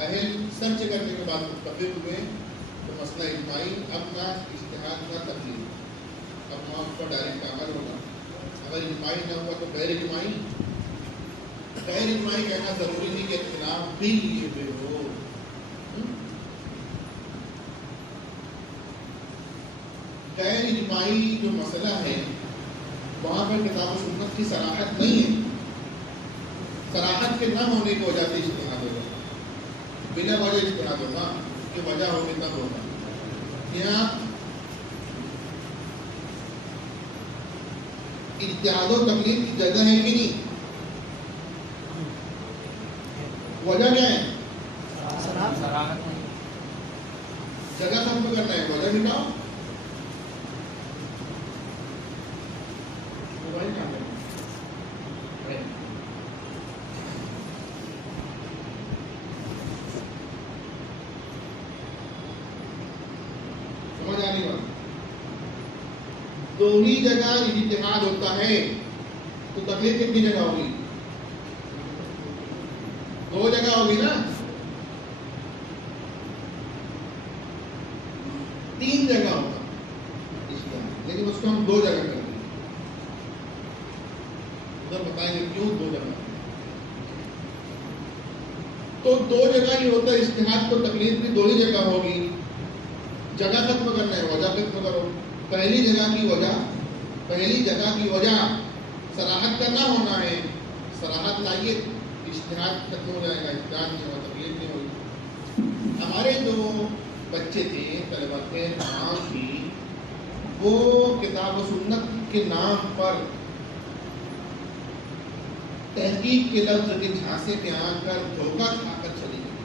اہل سرچ کرنے کے بعد متفق ہوئے تو مسئلہ اجماعی اب نہ اجتہاد نہ تقلید، اب وہاں اس پر ڈائریکٹ عمل ہوگا. اگر اجماعی نہ ہوا تو غیر اجماعی کہنا ضروری نہیں کہ اختلاف بھی لیے ہوئے ہو. غیر اجماعی جو مسئلہ ہے وہاں پر کتاب و سنت کی صراحت نہیں ہے. صراحت کے نہ ہونے کی وجہ سے اجتہاد ہوگا، بنا وجہ اجتہاد ہوگا کہ وجہ ہوگی تب ہوگا. یہاں اجتہاد و تقلید کی جگہ ہے کہ نہیں؟ وجہ کیا ہے؟ جگہ ختم کرنا ہے، وجہ مٹاؤ. سمجھ آنے والا دو ہی جگہ اجتہاد ہوتا ہے تو تقلید کتنی جگہ ہوگی؟ دو جگہ ہوگی نا. تین جگہ ہوگا لیکن اس کو ہم دو جگہ کریں گے. ادھر بتائیں گے کیوں دو جگہ. تو دو جگہ ہی ہوتا ہے اجتہاد، تو تقلید بھی دو ہی جگہ ہوگی. جگہ ختم کرنا ہے، وجہ ختم کرو. پہلی جگہ کی وجہ صراحت کا نہ ہونا ہے. صراحت لائیے اجتہاد ختم ہو جائے گا، اجتہاد نہیں ہوگا، تقلید نہیں ہوگی. ہمارے جو بچے تھے، طلبہ تھے، عوام تھی، وہ کتاب و سنت کے نام پر تحقیق کے لفظ کے جھانسے میں آ کر دھوکہ کھا کر چلی گئی.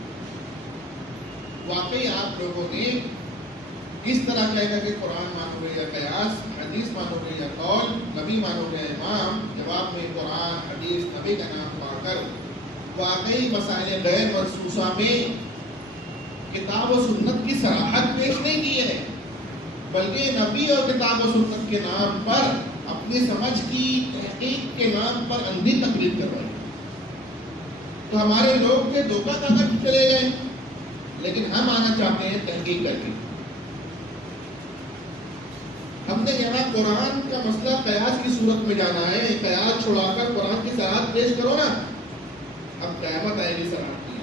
واقعی آپ لوگوں نے اس طرح کہنا کہ قرآن مانو گے یا قیاس، حدیث مانو گے یا قول، نبی مانو گے یا امام، جواب میں قرآن، حدیث، نبی کا نام پا کر واقعی مسائل غیر مرصوصہ میں کتاب و سنت کی صراحت پیش نہیں کی ہے، بلکہ نبی اور کتاب و سنت کے نام پر اپنی سمجھ کی تحقیق کے نام پر اندھی تقلید کروائی. تو ہمارے لوگ کے دھوکہ کھا کر چلے گئے، لیکن ہم آنا چاہتے ہیں تحقیق کر کے. ہم نے یہاں قرآن کا مسئلہ قیاس کی صورت میں جانا ہے. قیاس چھڑا کر قرآن کی صراحت پیش کرو نا، اب قیامت آئے گی صراحت کی.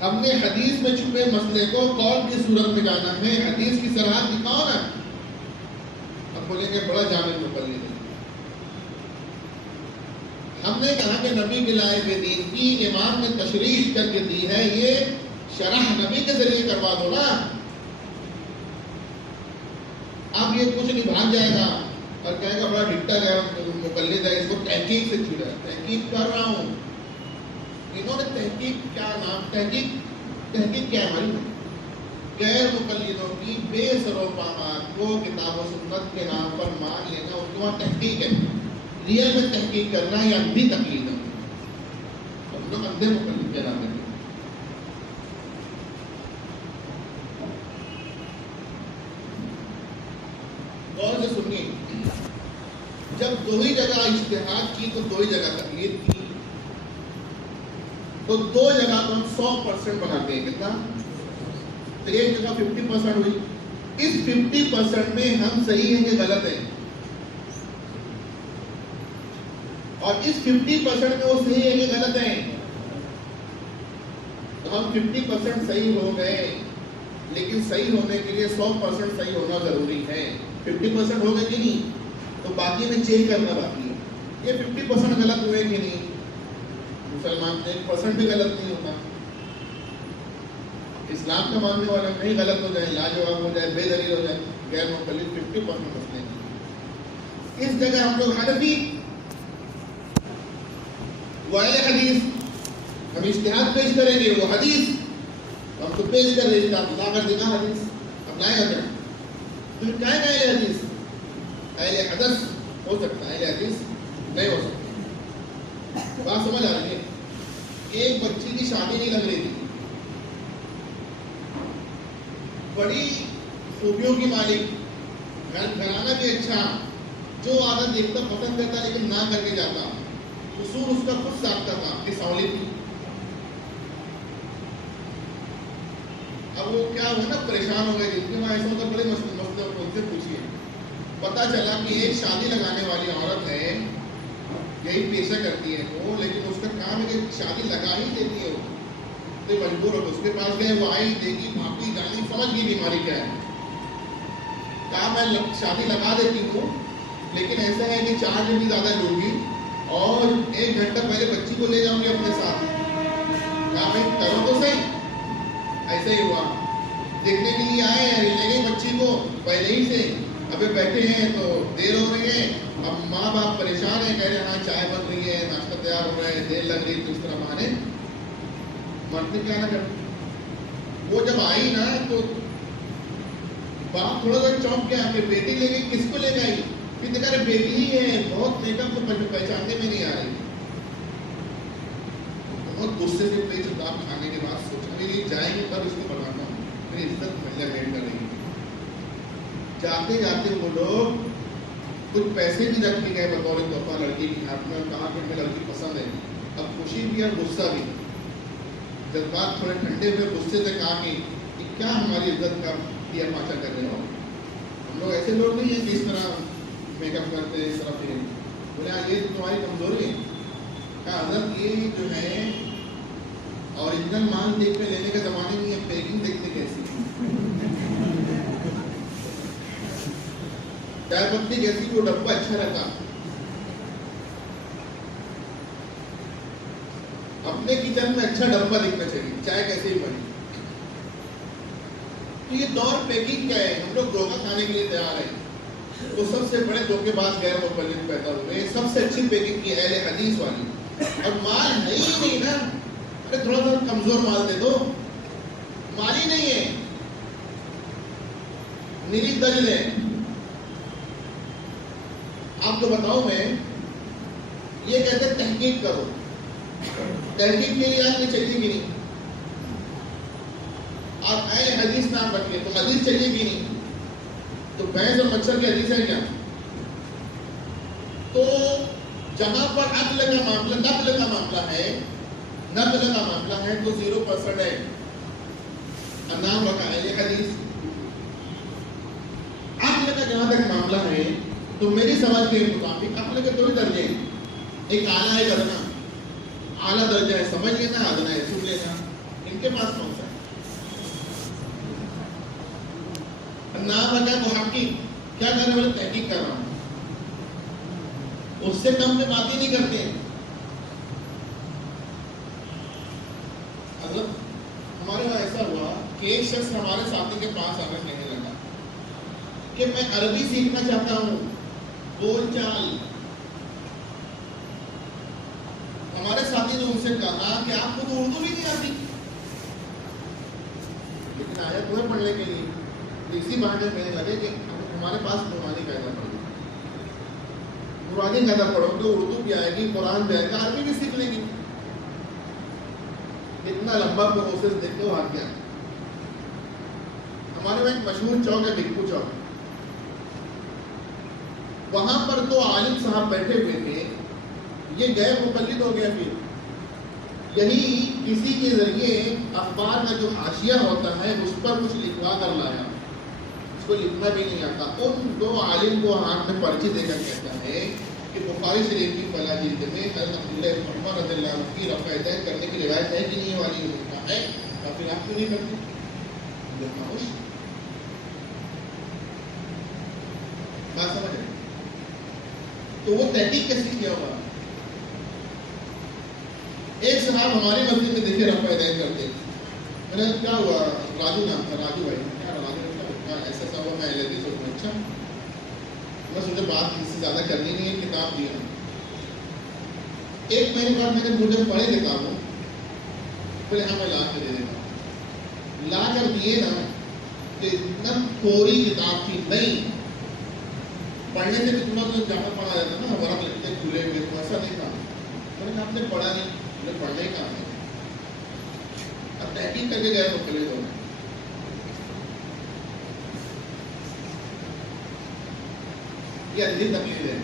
ہم نے حدیث میں چھپے مسئلے کو قول کی صورت میں جانا ہے، حدیث کی صراحت دکھاؤ نا. اب بولیں گے بڑا جامع مقلد ہے. ہم نے کہا کہ نبی کے لائے ہوئے دین کی امام نے تشریح کر کے دی ہے، یہ شرح نبی کے ذریعے کروا دو نا. اب یہ کچھ نہیں بھاگ جائے گا اور کہے گا بڑا ڈکٹر ہے، مقلد ہے، اس کو تحقیق سے چھڑا. تحقیق کر رہا ہوں. انہوں نے تحقیق کیا نام، تحقیق کیا ہے ہماری؟ غیر مقلدوں کی بے سروپامات کو کتاب و سنت کے نام پر مان لینا، اس کو وہاں تحقیق ہے. ریئل میں تحقیق کرنا یا اندھی تقلید ہے. ہم لوگ اندھے مقلد کہلاتے ہیں. غور سے سنیے، جب دو ہی جگہ اجتہاد کی تو دو ہی جگہ تقلید کی، تو دو جگہ کو ہم 100% بناتے ہیں. کتنا؟ تو ایک جگہ 50% ہوئی. اس 50% میں ہم صحیح ہیں کہ غلط ہیں؟ اور اس 50% میں وہ صحیح ہے کہ غلط ہیں؟ تو ہم 50% صحیح ہو گئے، لیکن صحیح ہونے کے لیے 100% صحیح ہونا ضروری ہے. 50% ہو گئے کہ نہیں؟ تو باقی میں چیک کرنا باقی ہے. یہ 50% غلط ہوئے کہ نہیں؟ مسلمان 1% بھی غلط نہیں ہوتا. اسلام کا ماننے والا نہیں غلط ہو جائے، لاجواب ہو جائے، بے دلیل ہو جائے، غیر مقلد 50% مسئلے نہیں. اس جگہ ہم لوگ حنفی وہ اہل حدیث، ہم اجتہاد پیش کریں گے، وہ حدیث ہم تو پیش کر رہے ہیں. لا کر دینا حدیث ہم لائے ہو جائیں. پھر کیا ہے اہل حدیث؟ اہل حدث ہو سکتا ہے، اہل حدیث نہیں ہو سکتا. بات سمجھ آ رہی ہے؟ ایک بچی کی شادی نہیں لگ رہی تھی، بڑی خوبیوں کی مالک، گھرانہ بھی اچھا، جو عادت دیکھتا پسند کرتا لیکن نہ کر کے جاتا. قصور اس کا خود ساختہ تھا، اپنی سولی تھی. اب وہ کیا ہوا نا پریشان ہو گئے جن کے وہاں ایسا ہوتا بڑے مسئلے ان سے پوچھیے. پتا چلا کہ ایک شادی لگانے والی عورت ہے, یہی پیشہ کرتی ہے وہ, لیکن اس کا کام ہے کہ شادی لگا ہی دیتی ہے وہ, تو مجبور ہو. اس کے پاس گئے, وہ آئی, دیکھی, بھاپی, گالی, سمجھ گئی بیماری کیا ہے. کہا میں شادی لگا دیتی ہوں لیکن ایسا ہے کہ چارج بھی زیادہ لوں گی اور 1 گھنٹہ پہلے بچی کو لے جاؤں گی اپنے ساتھ. کہا بھائی کرو تو صحیح. ایسا ہی ہوا, دیکھنے کے لیے آئے, لے گئی بچی کو پہلے ہی سے. ابھی بیٹھے ہیں تو دیر ہو رہی ہے, اب ماں باپ پریشان ہیں, کہہ رہے ہیں ہاں چائے بن رہی ہے, ناشتہ تیار ہو رہا ہے, دیر لگ رہی ہے, تو اس طرح بہانے مرتے کیا نہ کرتے. وہ جب آئی نا تو باپ تھوڑا سا چونک گیا کہ بیٹی لے گئی, کس کو لے گئی, پھر دیکھا رہے بیٹی ہی ہے, بہت میک اپ کو پہچاننے میں نہیں آ رہی. بہت غصے سے پیچ کتاب کھانے کے بعد سوچا میری جائیں گے تب اس کو بنانا ہوں, میری عزت مہیلا ہینڈ کر رہی ہے. جاتے جاتے وہ لوگ کچھ پیسے بھی رکھ کے گئے بطور تحفہ لڑکی کے ہاتھ میں, اور کہا کہ ہمیں لڑکی پسند ہے. اب خوشی بھی اور غصہ بھی, جذبات تھوڑے ٹھنڈے ہوئے, غصے سے کہا کہ کیا ہماری عزت کا کیا پاچا کر رہے ہو, ہم لوگ ایسے لوگ نہیں ہیں کہ اس طرح میک اپ کرتے اس طرح پھر. بولے ہاں یہ تو تمہاری کمزوری ہے. کہا حضرت یہ جو ہے اوریجنل مال دیکھ کے لینے کا زمانے نہیں ہے, پیکنگ دیکھتے کیسی, چائے پتی کیسی, وہ ڈبہ اچھا رہتا. اپنے کچن میں اچھا ڈبہ دکھنا چاہیے, چائے کیسے ہی بنی. تو یہ دور پیکنگ کا ہے. ہم لوگ دھوکہ کھانے کے لیے تیار ہیں. وہ سب سے بڑے دھوکے باز غیر مقلد پیدا ہوئے, سب سے اچھی پیکنگ کی اہل حدیث والی. اور مال ہے ہی نہیں نا, ارے تھوڑا سا کمزور مال دے دو, مال ہی نہیں ہے, نیلی دل ہے. آپ کو بتاؤں میں, یہ کہتے ہیں تحقیق کرو. تحقیق کے لیے آپ نے چلیے گی نہیں, آپ اہل حدیث نام رکھیے تو حدیث چلیے گی نہیں, تو بھینس اور مچھر کی حدیث ہے کیا. تو جہاں پر عقل کا معاملہ, نقل کا معاملہ ہے, نقل کا معاملہ ہے تو 0% ہے. نام رکھا ہے یہ حدیث. عقل کا جہاں تک معاملہ ہے تو میری سمجھ کے مطابق عقل کے 2 درجے ہیں. ایک اعلیٰ ہے ادنا. اعلیٰ درجہ ہے سمجھ لینا, ادنا ہے سن لینا. ان کے پاس کون سا ہے؟ نام رکھا ہے محقق. کیا کر رہے ہیں؟ تحقیق کر رہا ہوں. اس سے کم میں بات ہی نہیں کرتے ہیں. حضرت ہمارے وہاں ایسا ہوا کہ ایک شخص ہمارے ساتھی کے پاس آ کر کہنے لگا کہ میں عربی سیکھنا چاہتا ہوں, بول چال. ہمارے ساتھی نے ان سے کہا کہ آپ کو تو اردو بھی نہیں آتی, لیکن آیا تمہیں پڑھنے کے لیے. اسی بہانے کہنے لگے کہ ہمارے پاس نورانی قاعدہ پڑھو. نورانی قاعدہ پڑھو تو اردو بھی آئے گی, قرآن بھی آئے گا, عربی بھی سیکھ لیں گی. اتنا لمبا پروسیس دیکھو آ گیا. ہمارے وہاں ایک مشہور چوک ہے بھکو چوک, وہاں پر 2 عالم صاحب بیٹھے ہوئے تھے. یہ غیر مقلد ہو گیا. پھر یہی کسی کے ذریعے اخبار کا جو حاشیہ ہوتا ہے اس پر کچھ لکھوا کر لایا, اس کو لکھنا بھی نہیں آتا. ان 2 عالم کو ہاتھ میں پرچی دے کر کہتا ہے کہ بخاری شریف کی فلاں جلد میں حضرت عبداللہ بن عمر رضی اللہ عنہ کی رفع یدین کرنے کی روایت ہے کہ نہیں والی ہوتا ہے, اور پھر آپ کیوں نہیں کرتے؟ خاموش. بات سمجھ رہے؟ تو وہ تحقیق کیسے کیا ہوگا؟ ایک صاحب ہماری مسجد میں دیکھے رفع یدین کرتے. میں نے کیا ہوا, راجو نام تھا, راجو بھائی. کیا راجو ایسا ایسا ہوا, میں لیتی سوچ میں اچھا, میں سوچا بات اس سے زیادہ کرنی نہیں ہے, کتاب دیا. 1 مہینے بعد میں نے مجھے پڑھے کتابوں, پھر ہاں میں لا کے دے دیتا ہوں. لا کر دیے نا کہ اتنا کوری کتاب تھی, نہیں پڑھنے سے بھی تھوڑا تو جہاں پڑھا جاتا نا, ورق لکھتے کھلے ہوئے, تو ایسا نہیں تھا. میں نے آپ نے پڑھا نہیں, پڑھنے کا ہے. اب تحقیق کر کے گئے مختلف ہو گئے. یہ ادلی تقلید ہے.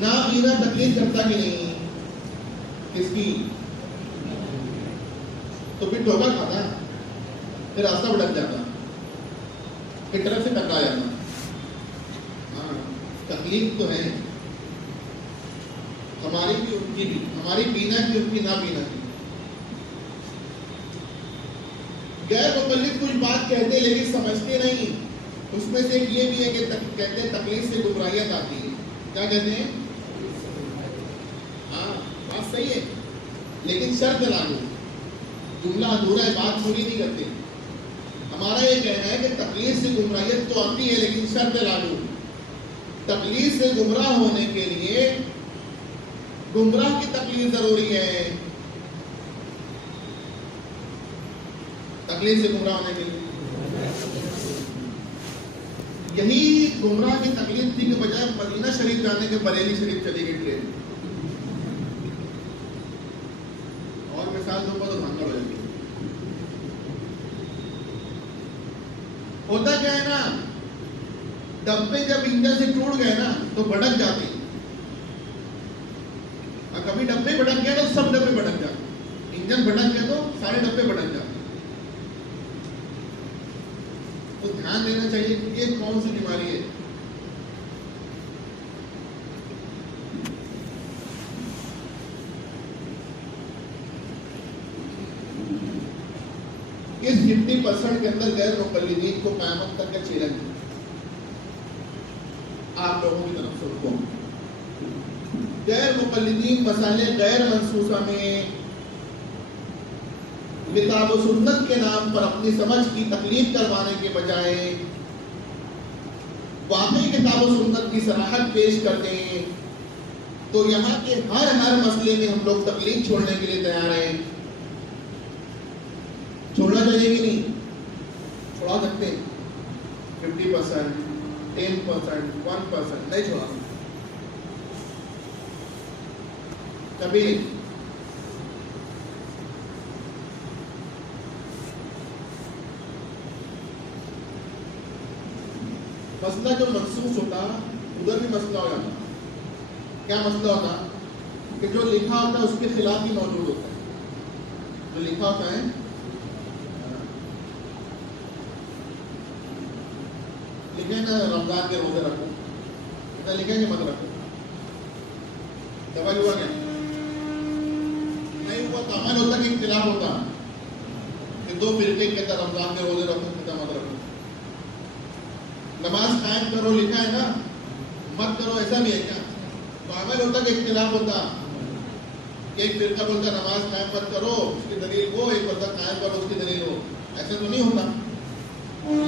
نابینا تقلید کرتا کہ نہیں, کس کی؟ تو پھر ٹھوکر کھاتا ہے، پھر راستہ بھٹک جاتا، پھر ٹرک سے ٹکرا جاتا. ہاں تکلیف تو ہے ہماری بھی ان کی بھی، ہماری پینا کی ان کی نہ پینا کی. غیر مقلد کچھ بات کہتے لیکن سمجھتے نہیں. اس میں سے ایک یہ بھی ہے کہ کہتے ہیں تکلیف سے گمراہیت آتی ہے. کیا کہتے ہیں؟ ہاں بات صحیح ہے لیکن شرط لاگو، جملہ ادھورا ہے، بات پوری نہیں کرتے. ہمارا یہ کہنا ہے کہ تکلیف سے گمراہیت تو آتی ہے لیکن شرط لاگو. تکلیف سے گمراہ ہونے کے لیے گمراہ کی تکلیف ضروری ہے. تکلیف سے گمراہ ہونے کے لیے یہی گمراہ کی تکلیف تھی کہ بجائے مدینہ شریف جانے کے بریلی شریف چلی گئی ٹرین. اور مثال دوں گا تو بھنگڑ ہو جائے گی. ہوتا کیا ہے نا، ڈبے جب انجن سے ٹوٹ گئے نا تو بھٹک جاتے ہیں. کبھی ڈبے بھٹک گئے تو سب ڈبے بھٹک جاتے. انجن بھٹک گئے تو سارے ڈبے بھٹک جاتے. تو دھیان دینا چاہیے کہ یہ کون سی بیماری ہے. اس 50% کے اندر غیر مقلدین کو قیامت تک کا چیلنج آپ لوگوں کی طرف سے رکو. غیر مقلدین مسائل غیر منصوصہ میں کتاب و سنت کے نام پر اپنی سمجھ کی تکلیف کروانے کے بجائے واقعی کتاب و سنت کی صراحت پیش کر دیں تو یہاں کے ہر مسئلے میں ہم لوگ تکلیف چھوڑنے کے لیے تیار ہیں. چھوڑنا چاہیے کہ نہیں؟ چھوڑا سکتے ہیں. 50%, 10%, 1% نہیں چھوڑا سکتے کبھی. مسئلہ جو منسوخ ہوتا ادھر بھی مسئلہ ہو جاتا. کیا مسئلہ ہوتا کہ جو لکھا ہوتا ہے اس کے خلاف ہی موجود ہوتا ہے. جو لکھا ہوتا ہے لکھیں نا رمضان کے روزے رکھو، لکھیں گے مت رکھو. سمجھ ہوا کیا؟ نہیں ہوا تو عمل ہوتا کہ اختلاف ہوتا کہ دو فرقے کہتا رمضان کے روزے رکھو کہتا مت رکھو. نماز قائم کرو لکھا ہے نا، مت کرو ایسا بھی ہے کیا؟ تو عمل ہوتا کہ اختلاف ہوتا. ایک فرقہ بولتا نماز قائم مت کرو اس کی دلیل وہ، ایک بولتا قائم کرو اس کی دلیل وہ. ایسا تو نہیں ہوتا.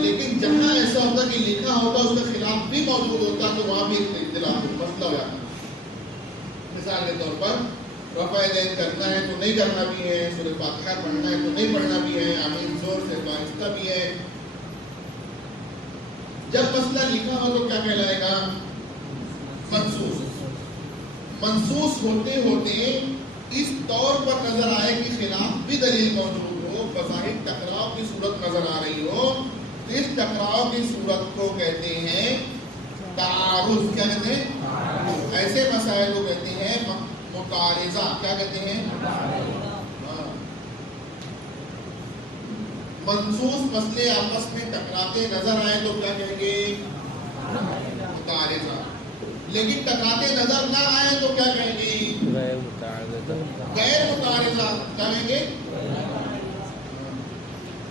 لیکن جہاں ایسا ہوتا کہ لکھا ہوتا اس کے خلاف بھی موجود ہوتا تو وہاں بھی اختلاف مسئلہ ہو جاتا. مثال کے طور پر رفع دین کرنا ہے تو نہیں کرنا بھی ہے، سورۃ فاتحہ پڑھنا ہے تو نہیں پڑھنا بھی ہے، آمین زور سے تو آہستہ بھی ہے. جب مسئلہ لکھا ہو تو کیا کہلائے گا؟ منسوخ. منسوخ ہوتے ہوتے اس طور پر نظر آئے کہ خلاف بھی دلیل موجود ہو، بظاہر ٹکراؤ کی صورت نظر آ رہی ہو، تو اس ٹکراؤ کی صورت کو کہتے ہیں تعارض. کیا کہتے ہیں؟ ایسے مسائل کو کہتے ہیں متعارضہ. کیا کہتے ہیں؟ منصوص مسئلے آپس میں ٹکراتے نظر آئے تو کیا کہیں گے؟ متعارضہ. لیکن ٹکراتے نظر نہ آئے تو کیا کہیں گے؟ غیر متعارضہ. کیا کہیں گے؟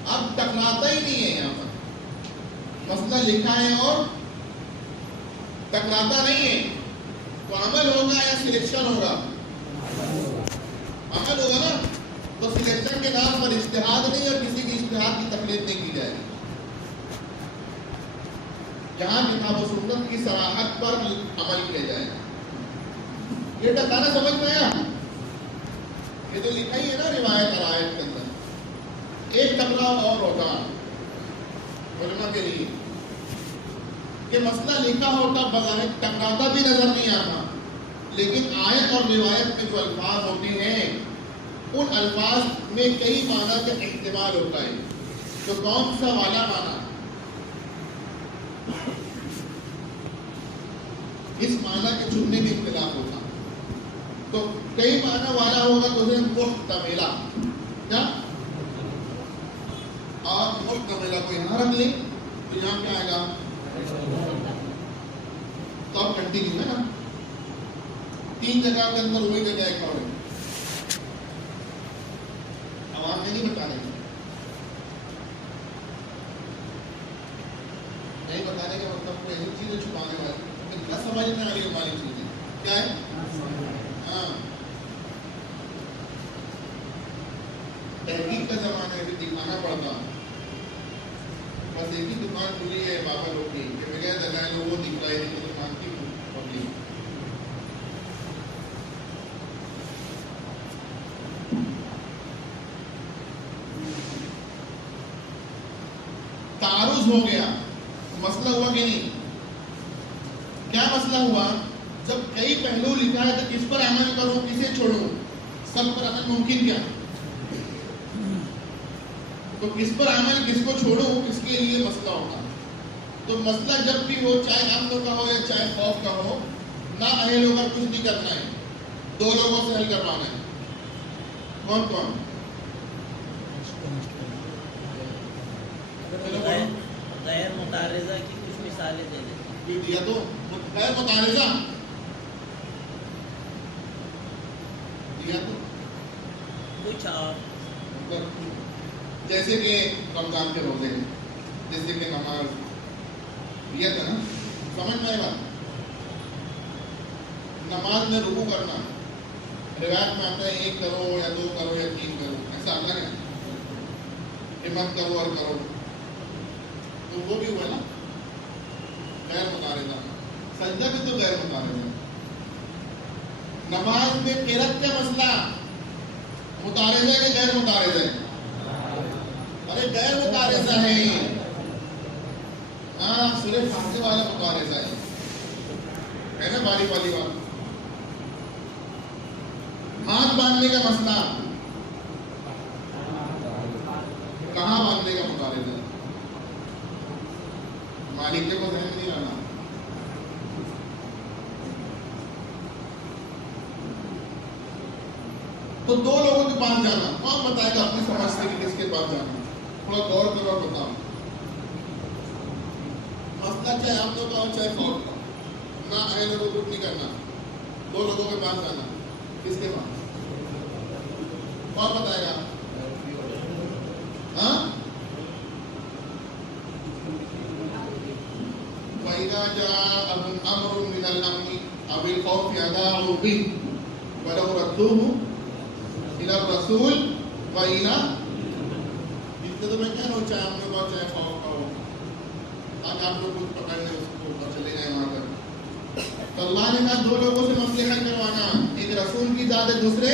اب ٹکراتا ہی نہیں ہے یہاں پر. مسئلہ لکھا ہے اور ٹکراتا نہیں ہے تو عمل ہوگا یا سلیکشن ہوگا؟ عمل ہوگا نا. تو سلیکشن کے نام پر اجتہاد نہیں اور کسی کی اجتہاد کی تقلید نہیں کی جائے. جہاں کتاب و سنت کی صراحت پر عمل کیا جائے. یہ ٹکرانا سمجھ میں آیا؟ یہ تو لکھا ہی ہے نا روایت اور آیت کے اندر. ایک ٹکراؤ اور ہوتا علماء کے لیے کہ مسئلہ لکھا ہوتا بظاہر ٹکراتا بھی نظر نہیں آتا، لیکن آیت اور روایت میں جو الفاظ ہوتے ہیں ان الفاظ میں کئی معنی کا احتمال ہوتا ہے. تو کون سا والا معنی؟ اس معنی کے چننے میں اختلاف ہوتا. تو کئی معنی والا ہوگا تو محتملہ. کیا محتملہ کو یہاں رکھ لیں تو یہاں کیا آئے گا؟ تو اب کنٹینیو ہے نا، 3 جگہ کے اندر وہی جگہ ایک اور ہے. عوام میں نہیں بتانے کا، نہیں بتانے کا مطلب کوئی ایسی چیز ہے چھپانے والی لیکن نہ سمجھنے والی ہماری چیزیں کیا ہے؟ ہاں تحقیق کا زمانہ ہے، دکھانا پڑتا. بس ایک ہی دکان کھلی ہے بابا لوگ کی کہ بغیر دلائل وہ دکھلائی دی تو دکان کی پبلک. تعارض ہو گیا، مسئلہ ہوا کہ نہیں؟ کیا مسئلہ ہوا؟ جب کئی پہلو لکھا ہے تو کس پر عمل کروں کسے چھوڑوں؟ سب پر عمل ممکن کیا؟ تو کس پر عمل کس کو چھوڑوں اس کے لیے مسئلہ ہوگا. تو مسئلہ جب بھی ہو، چاہے امن کا ہو یا چاہے خوف کا ہو، نہ اہل ہوگا کچھ نہیں کرنا ہے، 2 لوگوں سے حل کروانا ہے. کون کون؟ غیر متعارضہ کی کچھ مثالیں دے دیں. دیا تو غیر متعارضہ دیا تو کچھ آپ جیسے کہ رمضان کے روزے ہیں، جیسے کہ نماز دیا تھا نا، سمجھ میں آئے بات. نماز میں رکوع کرنا روایت میں آتا ہے 1 کرو یا 2 کرو یا 3 کرو، ایسا آتا ہے ہمت کرو اور کرو، تو وہ بھی ہوا نا غیر متعارضہ. سجدہ بھی تو غیر متعارضہ. نماز میں قرأت کا مسئلہ متعارضہ ہے کہ غیر متعارضہ ہے؟ ارے غیر متعارضہ ہے. ہاں سورہ فاتحہ والا متعارضہ ہے نا، باری والی بات. ہاتھ باندھنے کا مسئلہ کہاں باندھنے کا متعارضہ ہے؟ مالک کو ذہن نہیں لانا. تو 2 لوگوں کے پاس جانا، کون بتائے گا اپنی سمجھ سے کہ کس کے پاس جانا؟ تھوڑا غور کرو اور بتاؤ. مسئلہ چاہے آپ لوگ کا ہو چاہے خوف کا، نہ اہل کو کچھ نہیں کرنا، 2 لوگوں کے پاس جانا. کس کے پاس؟ کون بتائے گا؟ ہاں وَإِذَا جَاءَهُمْ أَمْرٌ مِّنَ الْأَمْنِ أَوِ الْخَوْفِ أَذَاعُوا بِهِ وَلَوْ رَدُّوهُ إِلَى الرَّسُولِ وَإِلَى. اس سے تو میں کہہ رہا ہوں چاہے آپ لوگ ہو چاہے خوف کا ہو، آج آپ لوگ کچھ پکڑنے اس کو چلے جائیں وہاں پر. تو اللہ نے کہا 2 لوگوں سے مسئلے حل کروانا، ایک رسول کی ذات ہے، دوسرے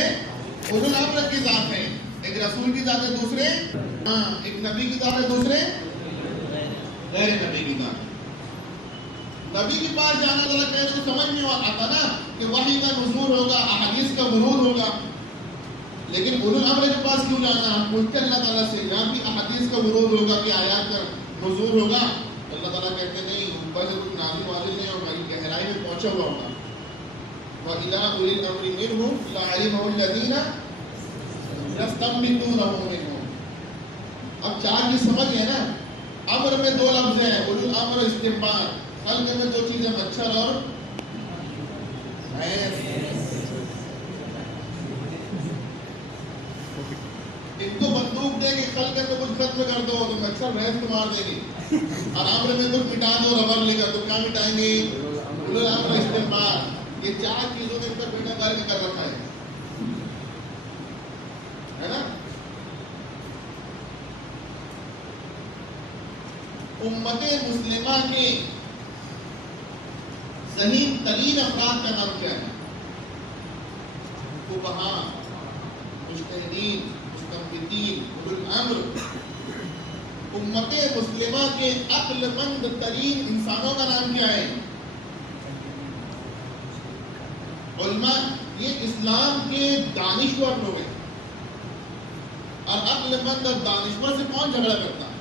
اولو الامر کی ذات ہے. ایک رسول کی ذات ہے، دوسرے ایک نبی کی ذات ہے، دوسرے غیر نبی کی ذات ہے. نبی کے پاس جانا تو کہہ رہے تو سمجھ میں آتا نا کہ وحی کا نزول ہوگا، احادیث کا ورود ہوگا. لیکن اولو الامر کے پاس کیوں جانا؟ پوچھتے اللہ تعالیٰ سے یہاں بھی احادیث کا ورود ہوگا کہ آیات کا نزول ہوگا. اللہ تعالیٰ کہتے نہیں، اوپر سے کچھ نازل واضح نہیں ہوگا، یہ گہرائی میں پہنچا ہوا ہوگا. وَإِلَىٰ أُولِي الْأَمْرِ مِنْهُمْ لَعَلِمَهُ الَّذِينَ يَسْتَنبِطُونَهُ مِنْهُمْ. اب 4 کی سمجھ ہے نا. امر میں 2 لفظ ہیں، اولو الامر اور استنباط. خلق میں 2 چیزیں مچھر اور بھینس. ان کو بندوق دے کے خلق میں کچھ ختم کر دو تو مچھر بھینس کو مار دے گی، اور امر میں کچھ مٹا دو ربر لے کر تو کیا مٹائیں گے؟ اولو الامر اور استنباط. یہ 4 چیزوں نے ان پر بیٹا کر کے کر رکھا ہے نا. امت مسلمہ کے ذہین ترین افراد کا نام کیا ہے؟ فقہاء، مجتہدین، مستنبطین، اولو الامر. امت مسلمہ کے عقل مند ترین انسانوں کا نام کیا ہے؟ علماء. یہ اسلام کے دانشور لوگ ہیں، اور عقل مند اور دانشور سے کون جھگڑا کرتا ہے؟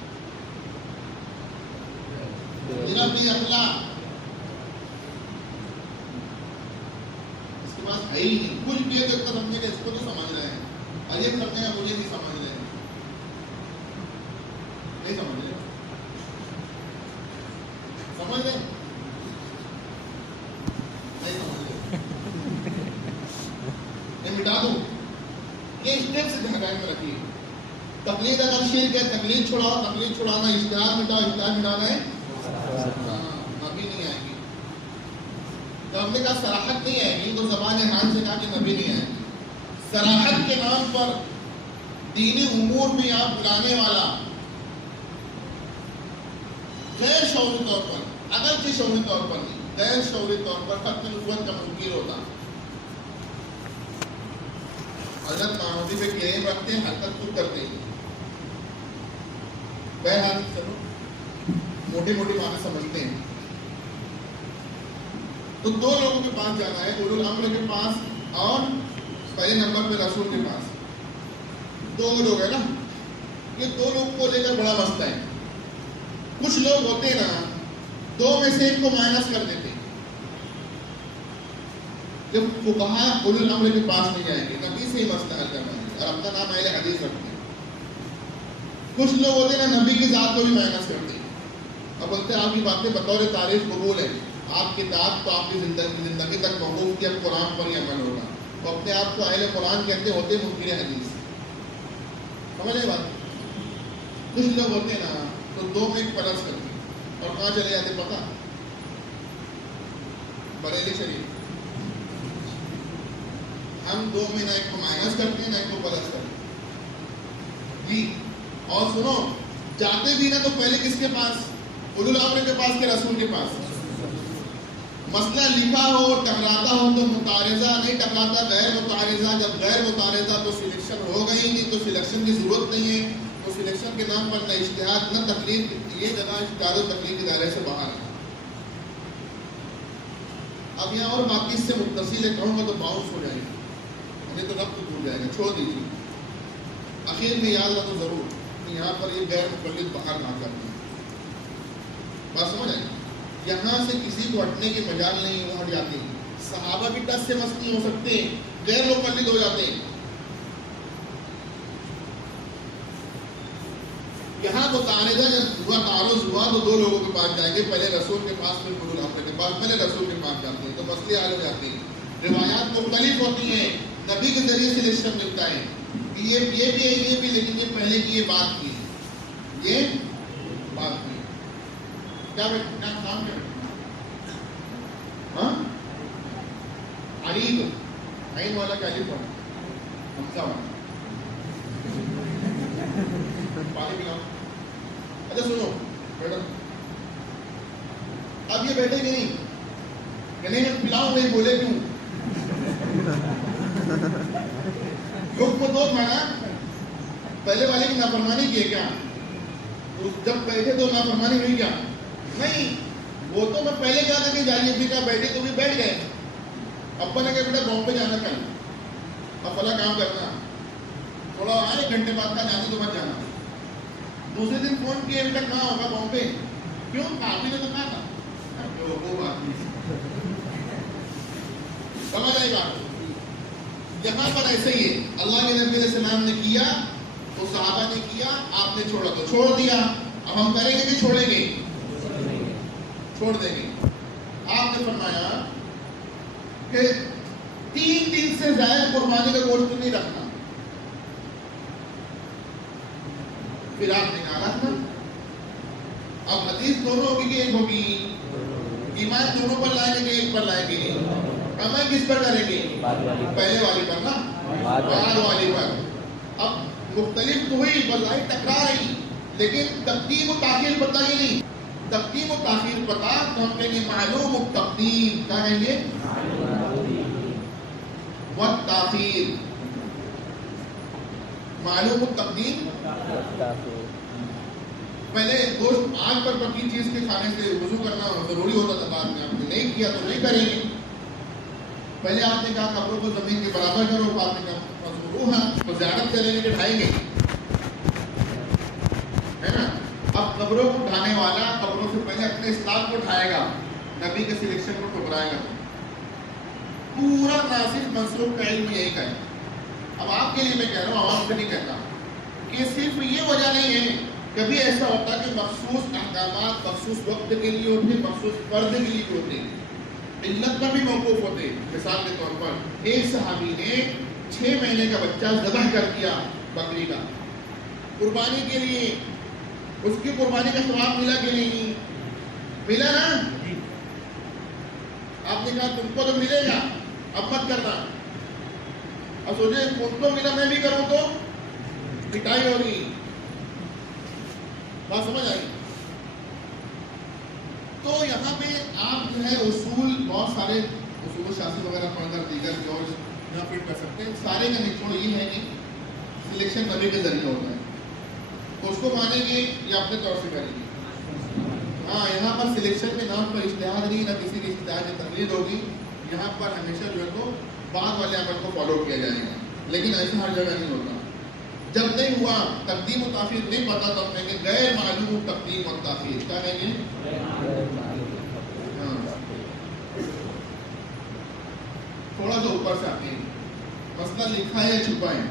میرا بھی اخلاق اس کے پاس ہے ہی نہیں. کچھ بھی ہے تو سمجھے گا اس کو تو سمجھ رہے ہیں، اور یہ سمجھے گا مجھے نہیں سمجھ رہے ہیں. نہیں سمجھ مٹا دوں. یہ اسٹیپ سے ذہن میں رکھیے. تقلید اگر شرک ہے تقلید چھڑاؤ, تقلید چھڑانا اشتہار مٹاؤ, اشتہار مٹانا ہے نبی نہیں آئے گی. تو ہم نے کہا صراحت نہیں آئے گی تو زبان حال سے کہا کہ نبی نہیں آئے گی. صراحت کے نام پر دینی امور میں آپ بلانے والا غیر شعوری طور پر, اگرچہ شعوری طور پر نہیں, غیر شعوری طور پر ختم نبوت کا منکر ہوتا. حضرت مہدی پہ کلیم رکھتے ہیں, حرکت خود کرتے ہیں. بہرحال چلو موٹی موٹی باتیں سمجھتے ہیں. تو دو لوگوں کے پاس جانا ہے, اولو الامر کے پاس اور پہلے نمبر پہ رسول کے پاس. دو لوگ ہیں نا, یہ دو لوگ کو لے کر بڑا مسئلہ ہے. کچھ لوگ ہوتے ہیں نا, دو میں سے ایک کو مائنس کر دیتے ہیں. جب فقہاء اولو الامر کے پاس نہیں جائیں گے, نبی سے ہی مسئلہ حل کرنا ہے اور اپنا نام اہل حدیث رکھتے ہیں. کچھ لوگ ہوتے ہیں نا, نبی کی ذات کو بھی مائنس کرتے ہیں اور بولتے ہیں آپ کی باتیں بطور تاریخ قبول ہے, آپ کتاب تو آپ کی زندگی تک موقوف کی, اب قرآن پر ہی عمل ہوگا. وہ اپنے آپ کو اہل قرآن کہتے ہوتے منکر حدیث. سمجھ آئی بات؟ کچھ لوگ ہوتے ہیں نا تو دو میں ایک پرس کرتے ہیں اور کہاں چلے جاتے پتہ, بریلی شریف. ہم دو میں نہ ایک کو مائنس کرتے ہیں نہ ایک کو پلس کرتے ہیں جی. اور سنو, جاتے بھی نا تو پہلے کس کے پاس, اولو الامر کے پاس کہ رسول کے پاس. مسئلہ لکھا ہو ٹکراتا ہو تو متعارضہ نہیں ٹکراتا, غیر متعارضہ. جب غیر متعارضہ تو سلیکشن ہو گئی نہیں, تو سلیکشن کی ضرورت نہیں ہے. تو سلیکشن کے نام پر نہ اجتہاد نہ تقلید, یہ جگہ اجتہاد و تقلید کے دائرے سے باہر ہے. اب یہاں اور باقی اس سے متصل ہے, کہوں گا تو باؤنس ہو جائے گا, ہمیں تو ربط ٹوٹ جائے گا, چھوڑ دیجیے. اخیر میں یاد رکھو ضرور کہ یہاں پر یہ غیر مقلد باہر نہ کرتے ہیں. بات سمجھ آئی؟ یہاں سے کسی کو ہٹنے کی مجال نہیں, وہ ہٹ جاتے ہیں. صحابہ بھی ٹس سے مس نہیں ہو سکتے, غیر مقلد ہو جاتے ہیں. یہاں کو تعارضہ جب ہوا, تعارض ہوا تو دو لوگوں کے پاس جائیں گے, پہلے رسول کے پاس, پھر اولو الامر کے پاس. پہلے رسول کے پاس جاتے ہیں تو مسئلے حل ہو جاتے ہیں. روایات مختلف ہوتی ہیں, نبی کے ذریعے سے سلیکشن ملتا ہے. یہ بھی ہے, یہ بھی, لیکن یہ پہلے کی یہ بات کی, یہ بات کی. کیا کام کیا عریب عین والا کیا لکھا حمزہ والا پانی پلاؤ. اچھا سنو بیٹا, اب یہ بیٹھے گی نہیں کہ نہیں میں پلاؤں نہیں, بولے کیوں؟ حکم دو تھا نا, پہلے والے کی نافرمانی کی ہے کیا؟ جب بیٹھے تو نافرمانی ہوئی کیا؟ نہیں, وہ تو میں پہلے کہا تھا کہ جائیے, بھی کیا بیٹھے تو بھی بیٹھ گئے. ابا نے کہا بیٹا بامبے جانا کل, اب بلا کام کرنا, تھوڑا آئے گھنٹے بعد کا جانے تو مت جانا. دوسرے دن فون کیے, بیٹا کہاں ہوگا بامبے, کیوں آپ ہی نے تو کہا تھا. وہ بات نہیں, سمجھ آئی بات؟ یہاں پر ایسے ہی ہے, اللہ کے نبی علیہ السلام نے کیا تو صحابہ نے کیا, آپ نے چھوڑا تو چھوڑ دیا. اب ہم کریں گے کہ چھوڑیں گے؟ چھوڑ دیں گے. آپ نے فرمایا کہ 3 دن سے زائد قربانی کا گوشت نہیں رکھنا. پھر آپ نے کہا رکھنا. اب حدیث دونوں ہوگی کہ ایک ہوگی, ایمان دونوں پر لائیں گے کہ ایک پر لائیں گے؟ عمل کس پر کریں گے؟ پہلے والی پر نا, بعد والی پر. اب مختلف تو ہوئی, بظاہر ٹکرا رہی, لیکن تقدیم و تاخیر پتہ ہی نہیں. تقدیم و تاخیر پتہ تو ہم کہیں گے معلوم التقدیم, کیا کہیں گے؟ والتاخیر. معلوم التقدیم, پہلے گوشت آگ پر پکی چیز کے کھانے سے وضو کرنا ضروری ہوتا تھا, بعد میں آپ نے نہیں کیا تو نہیں کریں گے. پہلے آپ نے کہا قبروں کو زمین کے برابر کرو, بعد میں کہا مضروح ہے تو زیارت چلیں گے کہ ڈھائیں گے, ہے نا. اب قبروں کو ڈھانے والا قبروں سے پہلے اپنے اسلام کو ڈھائے گا, نبی کے سلیکشن کو ٹھکرائے گا. پورا ناسخ منسوخ کا علم یہی کا ہے. اب آپ کے لیے میں کہہ رہا ہوں, عوام سے نہیں کہتا, کہ صرف یہ وجہ نہیں ہے. کبھی ایسا ہوتا کہ مخصوص احکامات مخصوص وقت کے لیے ہوتے, مخصوص فرد کے لیے ہوتے, علت پر بھی موقوف ہوتے. مثال کے طور پر ایک صحابی نے 6 مہینے کا بچہ ذبح کر دیا بکری کا قربانی کے لیے، اس کی قربانی کا ثواب ملا کہ نہیں؟ ملا نا؟ آپ نے کہا تم کو تو ملے گا، اب مت کرنا. اب سوچے ان کو ملا میں بھی کروں تو پٹائی ہوگی. بات سمجھ آئی؟ تو یہاں پہ آپ جو ہے اصول، بہت سارے اصول شاسی وغیرہ پڑھ کر دیگر جو یہاں فٹ کر سکتے ہیں. سارے کا نچوڑ یہ ہے کہ سلیکشن نبی کے ذریعے ہوتا ہے، تو اس کو مانیں گے یا اپنے طور سے کریں گے. ہاں یہاں پر سلیکشن میں نہ پر اجتہاد نہیں، نہ کسی کی اجتہاد کی تقلید ہوگی. یہاں پر ہمیشہ جو ہے تو بعد والے عمل کو فالو کیا جائے گا، لیکن ایسا ہر جگہ نہیں ہوتا. جب نہیں ہوا تقدیم و تاخیر نہیں پتا تو کہیں گے غیر معلوم تقدیم و تاخیر. کیا کہیں گے؟ ہاں تھوڑا سا اوپر سے آتے ہیں. مسئلہ لکھا ہے یا چھپا ہے؟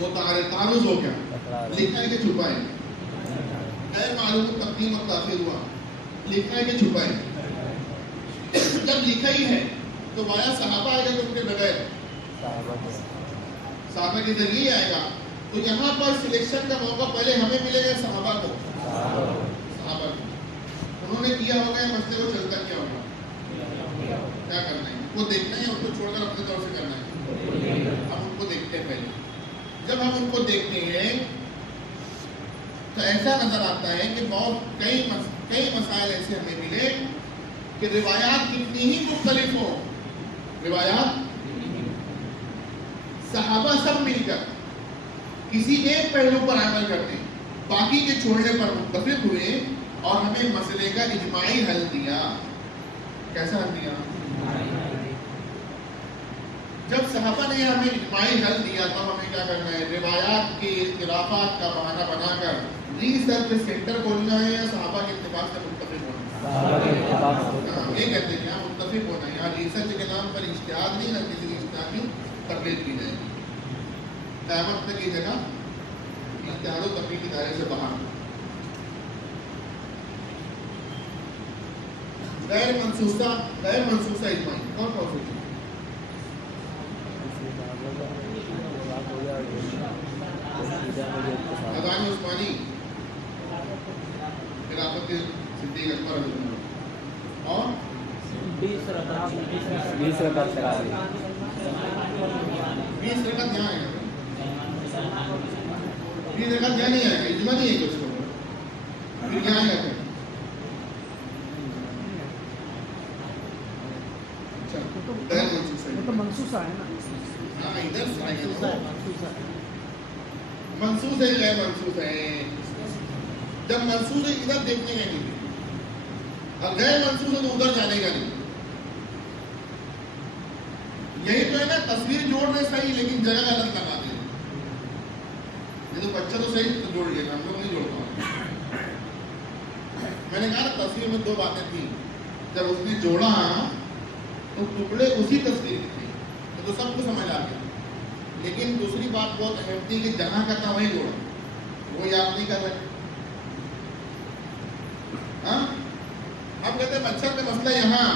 وہ تعارض ہو گیا. لکھا ہے کہ چھپا ہے؟ غیر معلوم تقدیم و تاخیر ہوا، لکھا ہے کہ چھپا ہے؟ جب لکھا ہی ہے تو وایا صحابہ آئے گا کہ ان کے بغیر صحابہ کے ذریعے ہی آئے گا. تو یہاں پر سلیکشن کا موقع پہلے ہمیں ملے گا صحابہ کو؟ صحابہ کو. انہوں نے کیا ہوگا یا مسئلے کو چلتا کیا ہوگا؟ کیا کرنا ہے؟ ان کو دیکھنا ہے یا ان کو چھوڑ کر اپنے طور سے کرنا ہے؟ ہم ان کو دیکھتے ہیں پہلے. جب ہم ان کو دیکھتے ہیں تو ایسا نظر آتا ہے کہ بہت کئی مسائل ایسے ہمیں ملے کہ روایات کتنی ہی مختلف ہوں، روایات صحابہ سب مل کر کسی ایک پہلو پر عمل کرتے ہیں، باقی کے چھوڑنے پر متفق ہوئے اور ہمیں مسئلے کا اجماعی حل دیا. کیسا حل دیا؟ جب صحابہ نے ہمیں اجماعی حل دیا تو ہمیں کیا کرنا ہے؟ روایات کے اختلافات کا بہانہ بنا کر ریسرچ سینٹر کھولنا ہے یا صحابہ کے اتفاق سے متفق ہونا ہے؟ یہ کہتے ہیں یہاں متفق ہونا ہے. یہاں ریسرچ کے نام پر اجتہاد نہیں، نہ کسی اجتہاد کی تقلید کی جائے گی. قیامت تک یہ جگہ اجتہاد و تقلید کے دائرے سے باہر. غیر منصوصہ اجماعی کون کون سی؟ اذان عثمانی، خلافت صدیق اکبر رضی اللہ عنہ، اور 20 رکعت 20 رکعت یہاں ہے. 20 رکعت یہاں نہیں آئے گا، اجماع نہیں ہے کچھ کو. پھر یہاں آئے گا. منصوصہ ہے نا. ہاں ادھر سے آئے گا. منصوص ہے غیر منصوص ہے. جب منصوص ہے ادھر دیکھنے کا نہیں، اور غیر منصوص ہے تو ادھر جانے کا نہیں. یہی تو ہے نا، تصویر جوڑ رہے صحیح لیکن جگہ غلط لگا دیں. یہ تو بچہ تو صحیح تو جوڑ گیا، ہم لوگ نہیں جوڑتا. میں نے کہا تصویر میں 2 باتیں تھیں. جب اس نے جوڑا تو ٹکڑے اسی تصویر کے تھے تو سب کو سمجھ آ گیا. لیکن دوسری بات بہت اہم تھی کہ جہاں کا تھا وہیں جوڑا، وہ یاد نہیں کر رہے. ہاں ہم کہتے ہیں مچھر کا مسئلہ یہاں،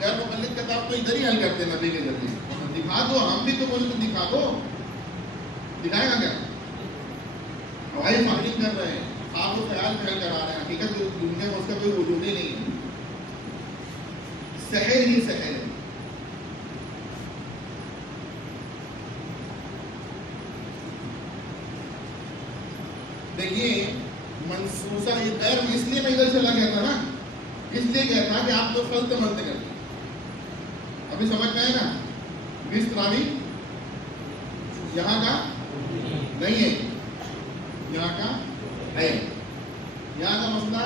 غیر مقلد کتاب تو ادھر ہی حل کرتے ہیں نبی کے ذریعے. دکھا دو، ہم بھی تو بولے تو دکھا دو. دکھائے گا کیا؟ ہماری فائرنگ کر رہے ہیں، آپ کو خیال پھیل کرا رہے ہیں. حقیقت دنیا میں اس کا کوئی وجود ہی نہیں ہے. سحر ہی سحر ہے. دیکھیے منصوصہ اس لیے میں ادھر چلا گیا تھا نا، اس لیے گیا تھا کہ آپ تو فلت ملت کرتے. ابھی سمجھ میں آئے نا، 20 تراوی یہاں کا نہیں ہے، یہاں کا ہے. یہاں کا مسئلہ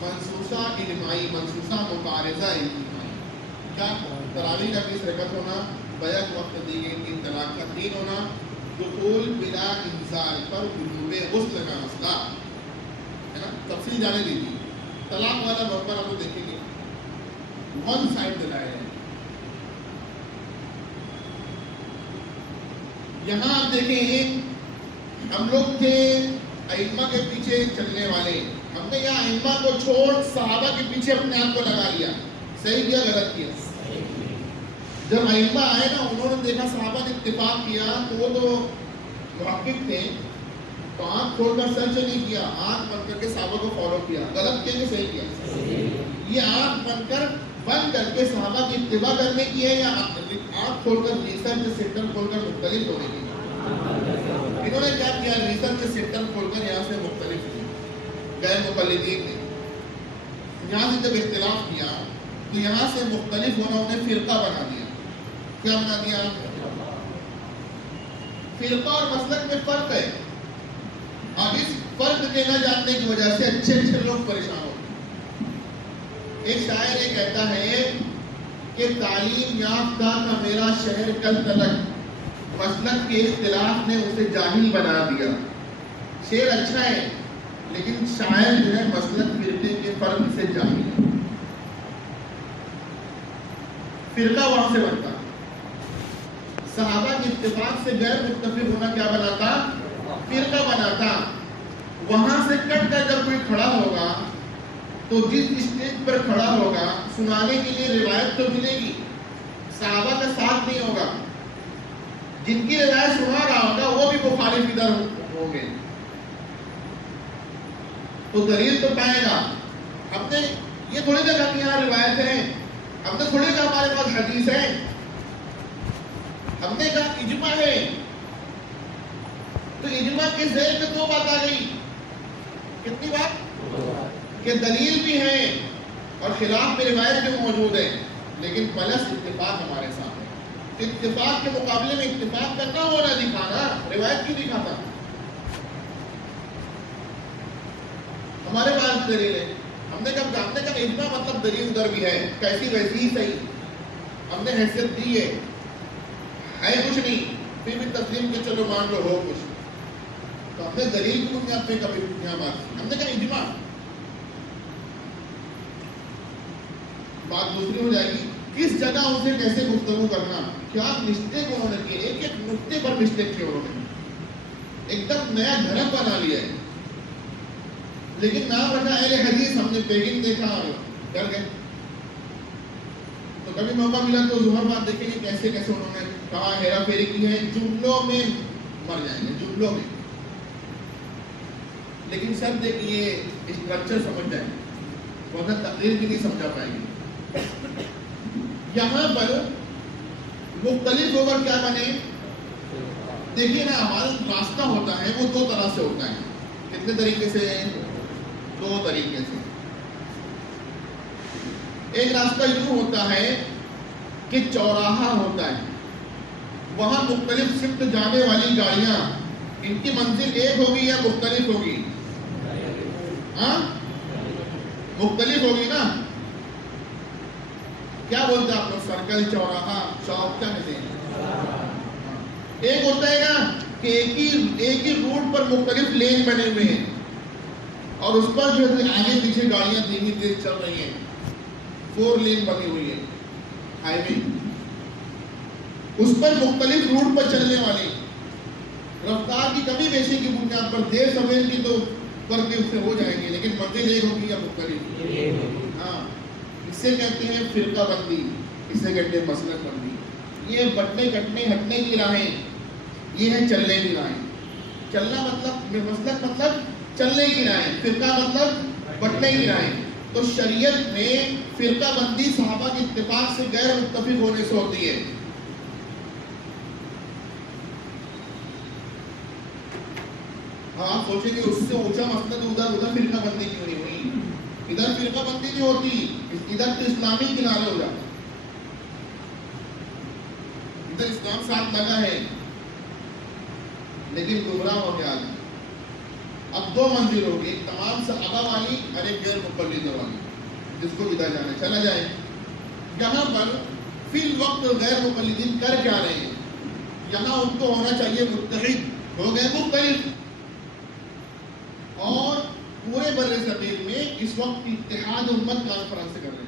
منصوصہ اجماعی، منصوصہ متعارضہ اجماعی. کیا تراوی کا 20 رکعت ہونا، بیک وقت دی گئی 3 طلاق کا 3 ہونا، دخول بلا انزال پر وجوب غسل کا مسئلہ ہے نا. تفصیل جانے دیجیے. طلاق والا نمبر آپ کو دیکھیں گے 1 سائڈ دلائے ہیں. یہاں آپ دیکھیں ہم لوگ تھے ائمہ کے پیچھے چلنے والے. ہم نے یہاں ائمہ کو چھوڑ صحابہ کے پیچھے اپنے آپ کو لگا لیا. صحیح کیا غلط کیا؟ جب ائمہ آئے نا انہوں نے دیکھا صحابہ نے اتفاق کیا تو وہ تو محقق تھے، تو آنکھ کھول کر سرچ نہیں کیا، آنکھ بند کر کے صحابہ کو فالو کیا. غلط کیا کہ صحیح کیا؟ یہ آنکھ بند کر کے صحابہ کی اتباع کرنے کی ہے یا آنکھ کھول کر ریسرچ سینٹر کھول کر مختلف ہونے کی؟ انہوں نے کیا کیا؟ ریسرچ سینٹر کھول کر یہاں سے مختلف ہوئے غیر مقلدین نے. یہاں سے جب اختلاف کیا تو یہاں سے مختلف ہونا انہیں فرقہ بنا دیا. کیا بنا دیا؟ فرقہ اور مسلک میں فرق ہے. اب اس فرق کے نہ جاننے کی وجہ سے اچھے لوگ پریشان ہوتے ہیں. ایک شاعر یہ کہتا ہے کہ تعلیم یافتہ کا میرا شہر کل تلک، مسلک کے اختلاف نے اسے جاہل بنا دیا. شعر اچھا ہے لیکن شاعر جو ہے مسلک فرقے کے فرق سے جاہل ہے. فرقہ وہاں سے بنتا. صحابہ کے اتفاق سے غیر متفق ہونا کیا بناتا؟ فرقہ بناتا. وہاں سے کٹ کر جب کوئی کھڑا ہوگا تو جس اسٹیج پر کھڑا ہوگا سنانے کے لیے روایت تو ملے گی، صحابہ کا ساتھ نہیں ہوگا. جن کی روایت سنا رہا ہوگا وہ بھی مخالف ادھر ہوں گے تو دلیل تو پائے گا. ہم نے یہ تھوڑی جگہ کہ یہاں روایت ہے، ہم نے تھوڑی جگہ ہمارے پاس حدیث ہے، ہم نے کہا اجماع ہے. تو اجماع کے ذیل میں دو بات آ گئی. کتنی بات؟ کہ دلیل بھی ہے اور خلاف میں روایت بھی موجود ہے، لیکن پلس اتفاق ہمارے ساتھ ہے. اتفاق کے مقابلے میں اتفاق کرنا ہونا دکھانا، روایت کی دکھاتا. ہمارے پاس دلیل ہے. ہم نے کب اجماع مطلب دلیل ادھر بھی ہے، کیسی ویسی ہی صحیح. ہم نے حیثیت دی ہے کچھ نہیں، پھر بھی تسلیم کے چلو مان لو ہو کچھ. تو ہم نے دلیل کی بنیاد پہ کبھی یہاں بات کی. ہم نے کہا اجماع. بات دوسری ہو جائے گی کس جگہ ان سے کیسے گفتگو کرنا. کیا مسٹیک انہوں نے کی، ایک ایک نقطے پر مسٹیک کی انہوں نے. ایک دم نیا دھرم بنا لیا ہے، لیکن نام رکھا اہل حدیث. ہم نے پیگنگ دیکھا اور ڈر گئے. تو کبھی موقع ملا تو ظہر بات دیکھیں گے کیسے کیسے انہوں نے کہا ہیرا پھیری کی ہے. جملوں میں مر جائیں گے، جملوں میں. لیکن سب دیکھیے اسٹرکچر سمجھ جائیں گے، ورنہ تقریر بھی نہیں سمجھا پائیں گے. یہاں پر مختلف ہو کر کیا بنے؟ دیکھیے نا، ہمارا راستہ ہوتا ہے وہ دو طرح سے ہوتا ہے. کتنے طریقے سے؟ دو طریقے سے. ایک راستہ یوں ہوتا ہے کہ چوراہا ہوتا ہے، وہاں مختلف سمت جانے والی گاڑیاں، ان کی منزل ایک ہوگی یا مختلف ہوگی؟ ہاں مختلف ہوگی نا. کیا بولتے ہیں آپ لوگ؟ سرکل، چوراہا، چوک، کیا کہتے ہیں؟ ایک ہوتا ہے نا کہ ایک ہی روٹ پر مختلف لین بنے ہوئے ہیں اور اس پر جو ہے آگے پیچھے گاڑیاں دھیمی تیز چل رہی ہیں. 4 لین بنی ہوئی ہے ہائی وے. اس پر مختلف روٹ پر چلنے والی رفتار کی کمی بیشی کی بنیاد پر دیر سویر کی تو فرق اس سے ہو جائیں گے، لیکن منزل ایک ہوگی یا مختلف؟ ہاں. اس سے کہتے ہیں فرقہ بندی، اس سے کہتے ہیں مسلک بندی. یہ بٹنے کٹنے ہٹنے کی راہیں، یہ ہے چلنے کی راہیں. چلنا مطلب مسلک مطلب چلنے کی راہیں، فرقہ مطلب بٹنے کی راہیں. تو شریعت میں فرقہ بندی صحابہ کے اتفاق سے غیر متفق ہونے سے ہوتی ہے. آپ سوچیں گے اس سے اونچا مسئلہ تو ادھر فرقہ بندی کیوں نہیں ہوئی؟ ادھر فرقہ بندی نہیں ہوتی، ادھر تو اسلامی کنارے ہو جاتا. ادھر اسلام ساتھ لگا ہے لیکن گمراہ ہو گیا. اب 2 منزل ہوگی، ایک تمام صحابہ والی اور ایک غیر مقلد والی، جس کو ادھر جانا چلا جائے. یہاں پر فی الوقت غیر مقلدین کر کیا رہے ہیں؟ یہاں ان کو ہونا چاہیے متحد، ہو گئے مختلف. اور پورے بر صغیر میں اس وقت اتحاد امت کانفرنس کر رہے ہیں.